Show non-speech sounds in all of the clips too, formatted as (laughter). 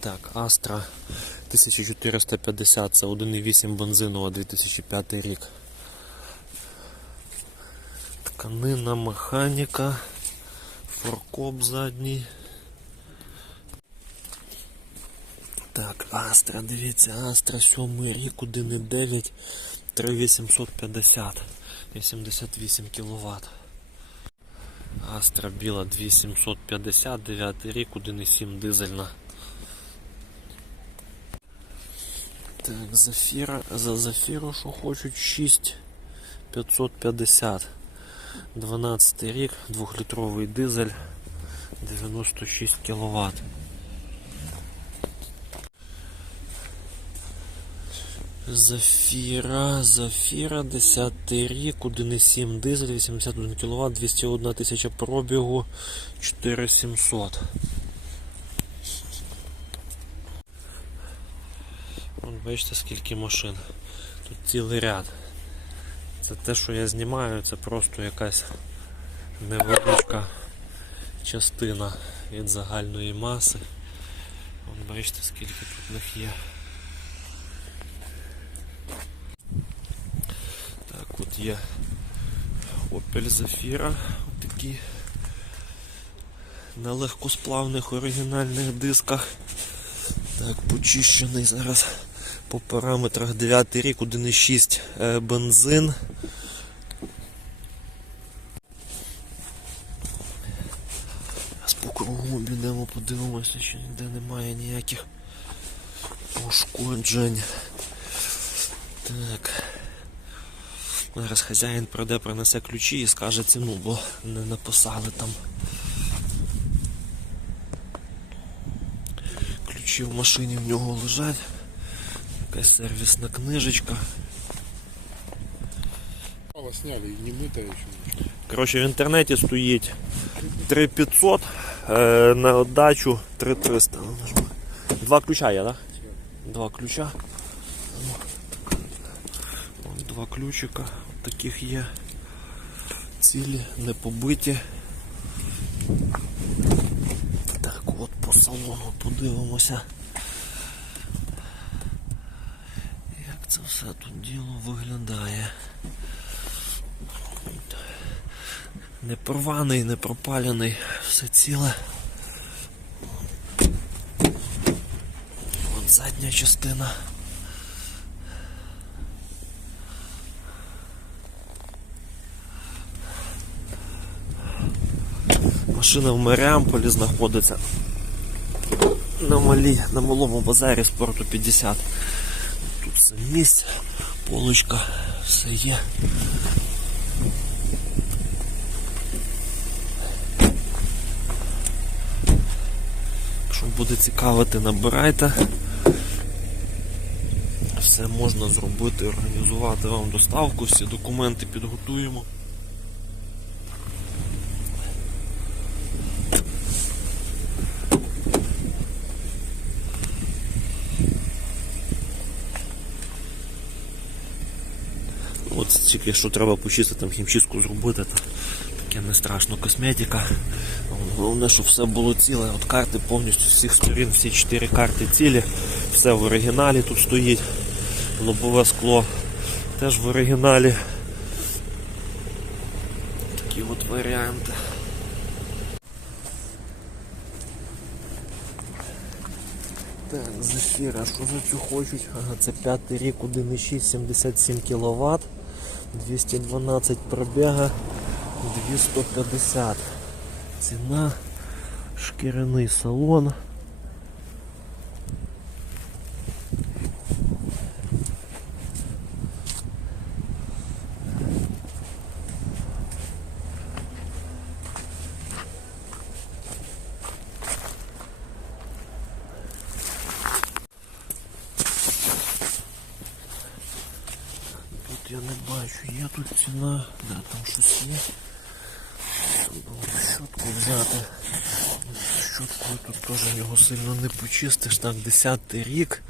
Так, Astra 1450, це 1,8 бензинова 2005 рік. Тканина, механіка, форкоп задній. Так, Астра, дивіться, Астра 7 рік, 1,9, 3850, 88 кВт. Астра біла 2750, 9 рік, 1,7 дизельна. Так, Зафіра, за Зафіру, що хочуть 6550. 12 рік, 2-літровий дизель, 96 кВт. Зафіра, Зафіра, 10 рік, 1,7 дизель, 81 кВт, 201 тисяча пробігу, 4700. Вон, бачите, скільки машин. Тут цілий ряд. Це те, що я знімаю, це просто якась невеличка частина від загальної маси. Вон, бачите, скільки тут них є. Так, от є Opel Zafira, такі на легкосплавних оригінальних дисках. Так, почищений зараз по параметрах 9 рік, 1,6 е, бензин. Зараз по кругу обійдемо, подивимося, що ніде немає ніяких пошкоджень. Так. Зараз хазяїн прийде, принесе ключі і скаже ціну, бо не написали там. Ключі в машині в нього лежать. Якась сервісна книжечка. Сняли не ничего. Коротше, в інтернеті стоїть 3500 е, на отдачу 3300. Ну. Два ключа є, так? Да? Два ключа. Вон Два ключика таких є. Цілі, не побиті. Так, от по салону подивимося. Як це все тут діло виглядає. Не порваний, не пропалений, все ціле. От задня частина. Машина в Маріамполі знаходиться на малі, на малому базарі спорту 50. Тут полочка, все є. Якщо буде цікавити, набирайте. Все можна зробити, організувати вам доставку, всі документи підготуємо. От тільки що треба почистити, там хімчистку зробити, то таке не страшно косметика. Головне, щоб все було ціле. От карти повністю з всіх сторін, всі чотири карти цілі, все в оригіналі тут стоїть. Лобове скло теж в оригіналі. Такі от варіанти. Так, зефіра, що за цю хочуть? Ага, це п'ятий рік, 1,6, 77 кВт, 212 пробіга, 250. Ціна, шкіряний салон. Тут я не бачу, є тут ціна, да, там щось є. Було щотку взяти. Щоткою тут теж його сильно не почистиш. Так, 10 рік.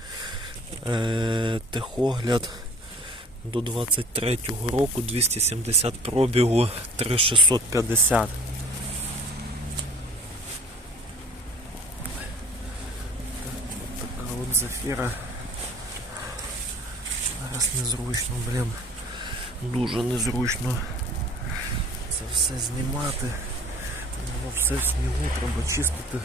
Е, техогляд до 23-го року 270 пробігу 3650. зафіра. Зараз незручно, блін. Дуже незручно це все знімати. Воно все в снігу, треба чистити.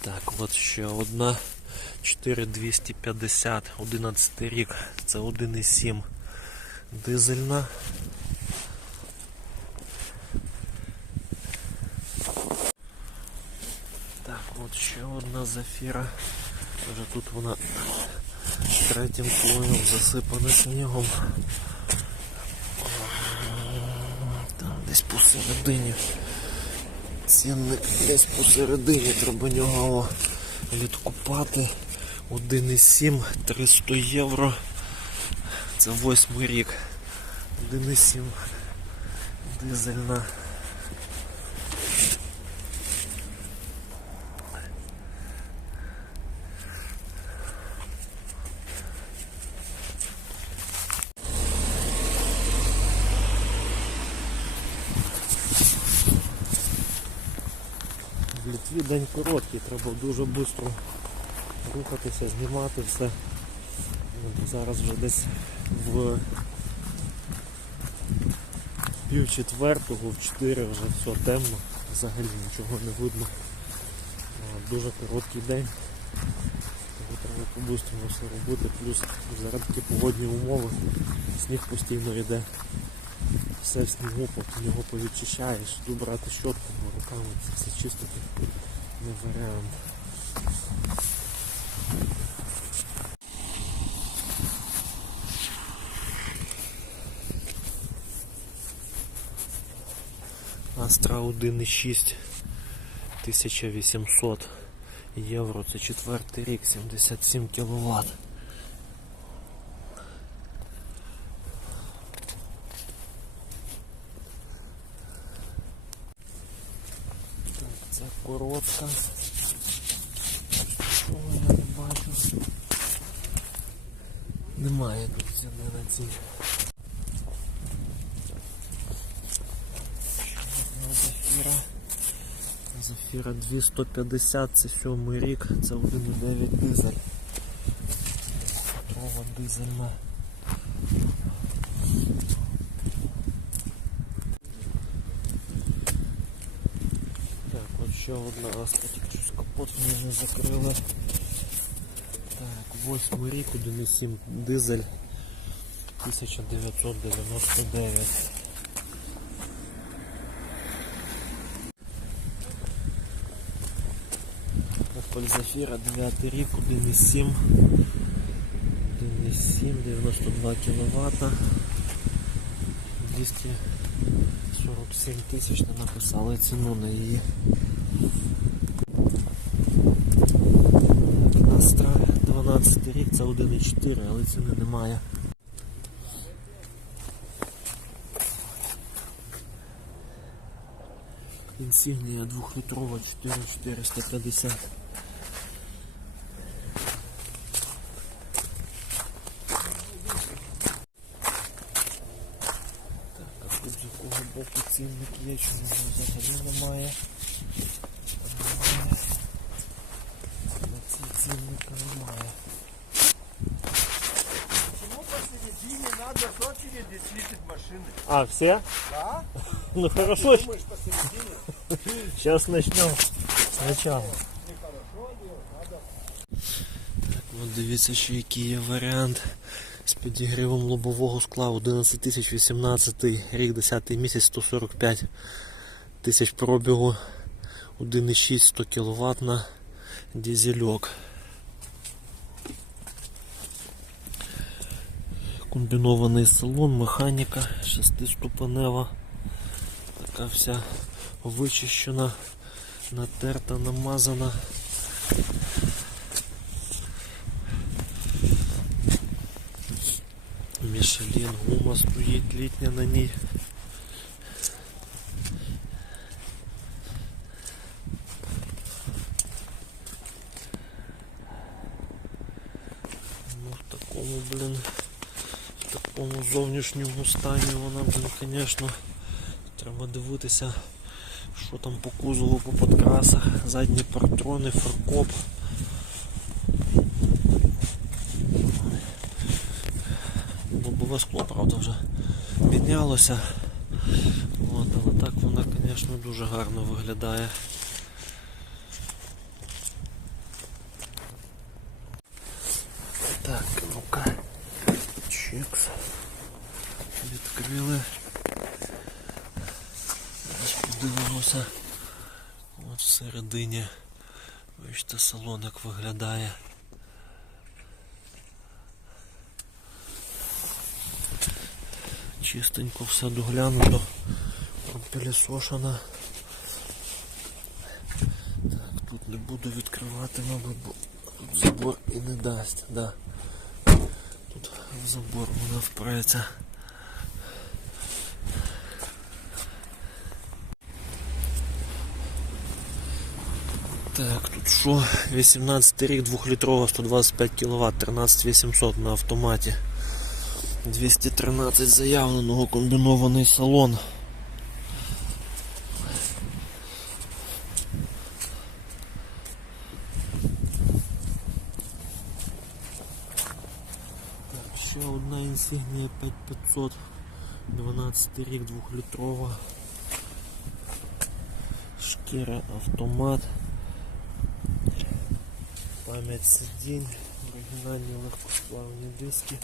Так, от ще одна. 4250, 11 рік, це 1,7 дизельна. Так, от ще одна зафіра. Вже тут вона третім слоєм засипана снігом. Там десь посередині. Цінник десь посередині треба нього відкупати. 1,7 300 євро. Це восьмий рік. 1,7 дизельна. В Літві день короткий, треба дуже швидко рухатися, знімати все. Зараз вже десь в пів четвертого, в 4 вже все темно, взагалі нічого не видно. Дуже короткий день. Треба по-быстрому все робити. Плюс зараз такі погодні умови, сніг постійно йде. Все в снігу, потім його повідчищаєш, тут брати щотку, бо руками це все чистити не варіант. Астра 1,6 1800 євро. Це четвертий рік, 77 кВт. Так, це коротка. Що я не бачу? Немає тут ціни на цій. Зафіра. Зафіра 250, це сьомий рік, це 1,9 дизель. Петрова дизельна. Так, от ще одна тільки щось капот мені не закрили. Так, восьмий рік, 1,7 дизель 1999. Opel Zafira 9 рік, 1,7 1,7, 92 кВт 247 тисяч не написали ціну на її. Astra 12 рік, це 1,4, але ціни немає. Інсігнія 2-літрова 4450. Так, а тут з якого боку цінник є, чому взагалі немає. Цій цінника немає. С очереди слить машины? А, все? Да? (laughs) Ну хорошо, Думаешь, посередине? сейчас начнем сначала. От дивіться, ще який є варіант з підігрівом лобового скла 11 тисяч 18 рік, 10 місяць, 145 тисяч пробігу, 1,6 100 кВт на дизельок. Комбінований салон, механіка, шестиступенева, така вся вичищена, натерта, намазана. Мішелін гума стоїть літня на ній. Ну, в такому, блін, в такому зовнішньому стані вона, блін, звісно, треба дивитися Що там по кузову, по подкрасах, задні партрони, фаркоп. Лобове скло, правда, вже піднялося. От, але так вона, звісно, дуже гарно виглядає. Так, ну-ка. Чекс. Відкрили. Зараз подивимося. От всередині. Бачите, салон як виглядає. Чистенько все доглянуто. Пилісошена. Так, тут не буду відкривати, мабуть, бо забор і не дасть. Да. Тут в забор вона впреться. Так, тут що? 18 рік, 2-літрова, 125 кВт, 13800 на автоматі. 213 заявленого комбінований салон. Так, ще одна інсігнія 5500, 12 рік, 2-літрова. Шкіра автомат. Пам'ять сидінь, оригінальні легкосплавні диски.